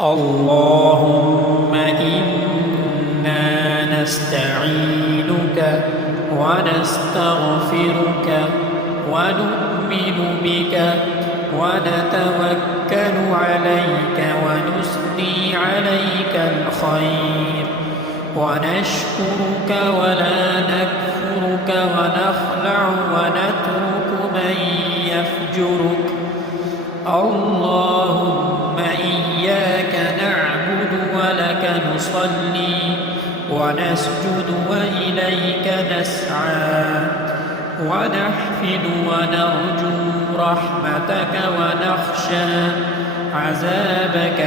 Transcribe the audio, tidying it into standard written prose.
اللهم إنا نستعينك ونستغفرك ونؤمن بك ونتوكل عليك ونثني عليك الخير ونشكرك ولا نكفرك ونخلع ونترك من يفجرك. اللهم إياك نعبد ولك نصلي ونسجد وإليك نسعى ونحفد ونرجو رحمتك ونخشى عذابك